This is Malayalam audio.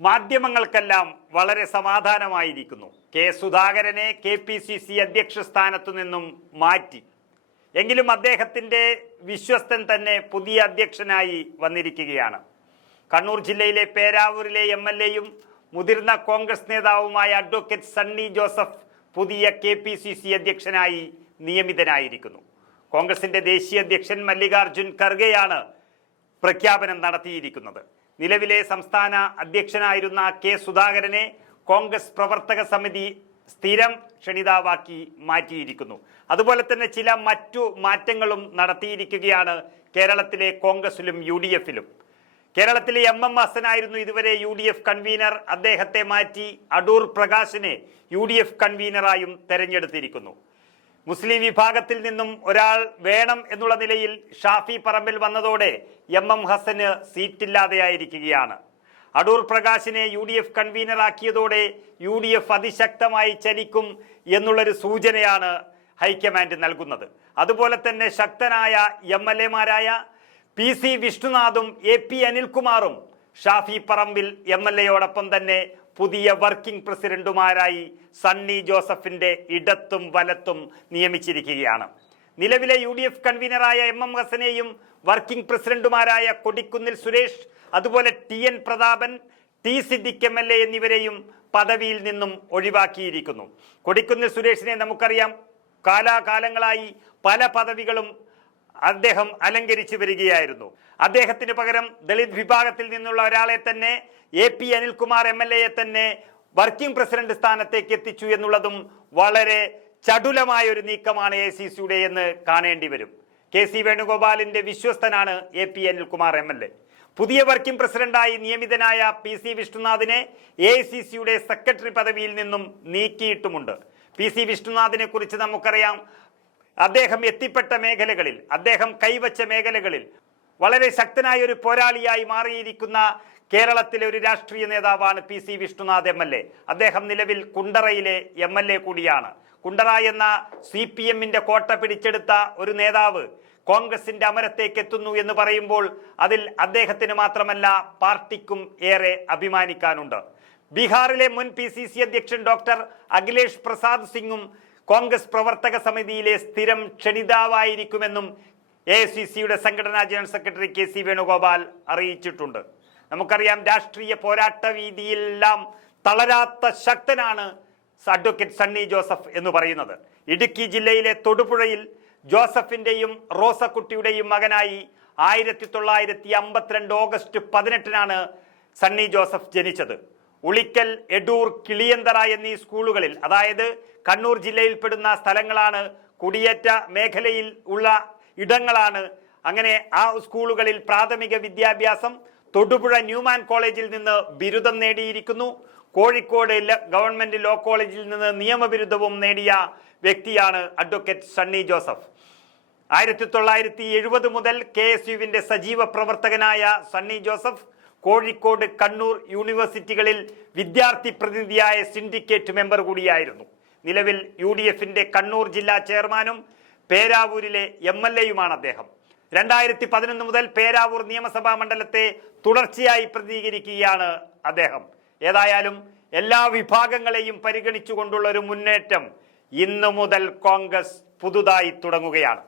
മാധ്യമങ്ങൾക്കെല്ലാം വളരെ സമാധാനമായിരിക്കുന്നു. കെ സുധാകരനെ കെ പി സി സി അധ്യക്ഷ സ്ഥാനത്തു നിന്നും മാറ്റി. എങ്കിലും അദ്ദേഹത്തിന്റെ വിശ്വസ്തൻ തന്നെ പുതിയ അധ്യക്ഷനായി വന്നിരിക്കുകയാണ്. കണ്ണൂർ ജില്ലയിലെ പേരാവൂരിലെ എം എൽ എയും മുതിർന്ന കോൺഗ്രസ് നേതാവുമായ അഡ്വക്കേറ്റ് സണ്ണി ജോസഫ് പുതിയ കെ പി സി സി അധ്യക്ഷനായി നിയമിതനായിരിക്കുന്നു. കോൺഗ്രസിന്റെ ദേശീയ അധ്യക്ഷൻ മല്ലികാർജുൻ ഖർഗെയാണ് പ്രഖ്യാപനം നടത്തിയിരിക്കുന്നത്. നിലവിലെ സംസ്ഥാന അധ്യക്ഷനായിരുന്ന കെ സുധാകരനെ കോൺഗ്രസ് പ്രവർത്തക സമിതി സ്ഥിരം ക്ഷണിതാവാക്കി മാറ്റിയിരിക്കുന്നു. അതുപോലെ തന്നെ ചില മറ്റു മാറ്റങ്ങളും നടത്തിയിരിക്കുകയാണ് കേരളത്തിലെ കോൺഗ്രസിലും യു ഡി എഫിലും കേരളത്തിലെ എം എം ഹസനായിരുന്നു ഇതുവരെ യു ഡി എഫ് കൺവീനർ. അദ്ദേഹത്തെ മാറ്റി അടൂർ പ്രകാശിനെ യു ഡി എഫ് കൺവീനറായും തെരഞ്ഞെടുത്തിരിക്കുന്നു. മുസ്ലിം വിഭാഗത്തിൽ നിന്നും ഒരാൾ വേണം എന്നുള്ള നിലയിൽ ഷാഫി പറമ്പിൽ വന്നതോടെ എം എം ഹസന് സീറ്റില്ലാതെയായിരിക്കുകയാണ്. അടൂർ പ്രകാശിനെ യു ഡി എഫ് കൺവീനറാക്കിയതോടെ യു ഡി എഫ് അതിശക്തമായി ചലിക്കും എന്നുള്ളൊരു സൂചനയാണ് ഹൈക്കമാൻഡ് നൽകുന്നത്. അതുപോലെ തന്നെ ശക്തനായ എം എൽ എമാരായ പി സി വിഷ്ണുനാഥും എ പി അനിൽകുമാറും ഷാഫി പറമ്പിൽ എം എൽ എയോടൊപ്പം തന്നെ പുതിയ വർക്കിംഗ് പ്രസിഡന്റുമാരായി സണ്ണി ജോസഫിന്റെ ഇടത്തും വലത്തും നിയമിച്ചിരിക്കുകയാണ്. നിലവിലെ യു ഡി എഫ് കൺവീനറായ എം എം ഹസനെയും വർക്കിംഗ് പ്രസിഡന്റുമാരായ കൊടിക്കുന്നിൽ സുരേഷ് അതുപോലെ T N Prathapan T Siddique M L A എന്നിവരെയും പദവിയിൽ നിന്നും ഒഴിവാക്കിയിരിക്കുന്നു. കൊടിക്കുന്നിൽ സുരേഷിനെ നമുക്കറിയാം കാലാകാലങ്ങളായി പല പദവികളും അദ്ദേഹം അലങ്കരിച്ചു വരികയായിരുന്നു. അദ്ദേഹത്തിന് പകരം ദളിത് വിഭാഗത്തിൽ നിന്നുള്ള ഒരാളെ തന്നെ A P Anilkumar M L എയെ തന്നെ വർക്കിംഗ് പ്രസിഡന്റ് സ്ഥാനത്തേക്ക് എത്തിച്ചു എന്നുള്ളതും വളരെ ചടുലമായ ഒരു നീക്കമാണ് എ സി സിയുടെ എന്ന് കാണേണ്ടി വരും. കെ സി വേണുഗോപാലിന്റെ വിശ്വസ്തനാണ് A P Anilkumar M L A. പുതിയ വർക്കിംഗ് പ്രസിഡന്റായി നിയമിതനായ പി സി വിഷ്ണുനാഥിനെ എ സി സിയുടെ സെക്രട്ടറി പദവിയിൽ നിന്നും നീക്കിയിട്ടുമുണ്ട്. പി സി വിഷ്ണുനാഥിനെ കുറിച്ച് നമുക്കറിയാം അദ്ദേഹം എത്തിപ്പെട്ട മേഖലകളിൽ അദ്ദേഹം കൈവച്ച മേഖലകളിൽ വളരെ ശക്തനായ ഒരു പോരാളിയായി മാറിയിരിക്കുന്ന കേരളത്തിലെ ഒരു രാഷ്ട്രീയ നേതാവാണ് P C Vishnunath M L A. അദ്ദേഹം നിലവിൽ കുണ്ടറയിലെ എം എൽ എ കൂടിയാണ്. കുണ്ടറ എന്ന സി പി എമ്മിന്റെ കോട്ട പിടിച്ചെടുത്ത ഒരു നേതാവ് കോൺഗ്രസിന്റെ അമരത്തേക്ക് എത്തുന്നു എന്ന് പറയുമ്പോൾ അതിൽ അദ്ദേഹത്തിന് മാത്രമല്ല പാർട്ടിക്കും ഏറെ അഭിമാനിക്കാനുണ്ട്. ബീഹാറിലെ മുൻ പി സി സി അധ്യക്ഷൻ ഡോക്ടർ അഖിലേഷ് പ്രസാദ് സിംഗും കോൺഗ്രസ് പ്രവർത്തക സമിതിയിലെ സ്ഥിരം ക്ഷണിതാവായിരിക്കുമെന്നും എ സി സിയുടെ സംഘടനാ general secretary K C Venugopal അറിയിച്ചിട്ടുണ്ട്. നമുക്കറിയാം രാഷ്ട്രീയ പോരാട്ട വീതിയെല്ലാം തളരാത്ത ശക്തനാണ് അഡ്വക്കേറ്റ് സണ്ണി ജോസഫ് എന്ന് പറയുന്നത്. ഇടുക്കി ജില്ലയിലെ തൊടുപുഴയിൽ ജോസഫിന്റെയും റോസക്കുട്ടിയുടെയും മകനായി ആയിരത്തി തൊള്ളായിരത്തി അമ്പത്തിരണ്ട് ഓഗസ്റ്റ് പതിനെട്ടിനാണ് സണ്ണി ജോസഫ് ജനിച്ചത്. ഉളിക്കൽ എടൂർ കിളിയന്തറ എന്നീ സ്കൂളുകളിൽ അതായത് കണ്ണൂർ ജില്ലയിൽപ്പെടുന്ന സ്ഥലങ്ങളാണ് കുടിയേറ്റ മേഖലയിൽ ഉള്ള ഇടങ്ങളാണ്. അങ്ങനെ ആ സ്കൂളുകളിൽ പ്രാഥമിക വിദ്യാഭ്യാസം തൊടുപുഴ ന്യൂമാൻ കോളേജിൽ നിന്ന് ബിരുദം നേടിയിരിക്കുന്നു. കോഴിക്കോട് ഗവൺമെന്റ് ലോ കോളേജിൽ നിന്ന് നിയമബിരുദവും നേടിയ വ്യക്തിയാണ് അഡ്വക്കേറ്റ് സണ്ണി ജോസഫ്. ആയിരത്തി തൊള്ളായിരത്തി എഴുപത് മുതൽ കെ എസ് യുവിന്റെ സജീവ പ്രവർത്തകനായ സണ്ണി ജോസഫ് കോഴിക്കോട് കണ്ണൂർ യൂണിവേഴ്സിറ്റികളിൽ വിദ്യാർത്ഥി പ്രതിനിധിയായ സിൻഡിക്കേറ്റ് മെമ്പർ കൂടിയായിരുന്നു. നിലവിൽ യു ഡി എഫിന്റെ കണ്ണൂർ ജില്ലാ ചെയർമാനും പേരാവൂരിലെ എം എൽ എയുമാണ് അദ്ദേഹം. രണ്ടായിരത്തി പതിനൊന്ന് മുതൽ പേരാവൂർ നിയമസഭാ മണ്ഡലത്തെ തുടർച്ചയായി പ്രതിനിധീകരിക്കുകയാണ് അദ്ദേഹം. ഏതായാലും എല്ലാ വിഭാഗങ്ങളെയും പരിഗണിച്ചുകൊണ്ടുള്ള ഒരു മുന്നേറ്റം ഇന്നു മുതൽ കോൺഗ്രസ് പുതുതായി തുടങ്ങുകയാണ്.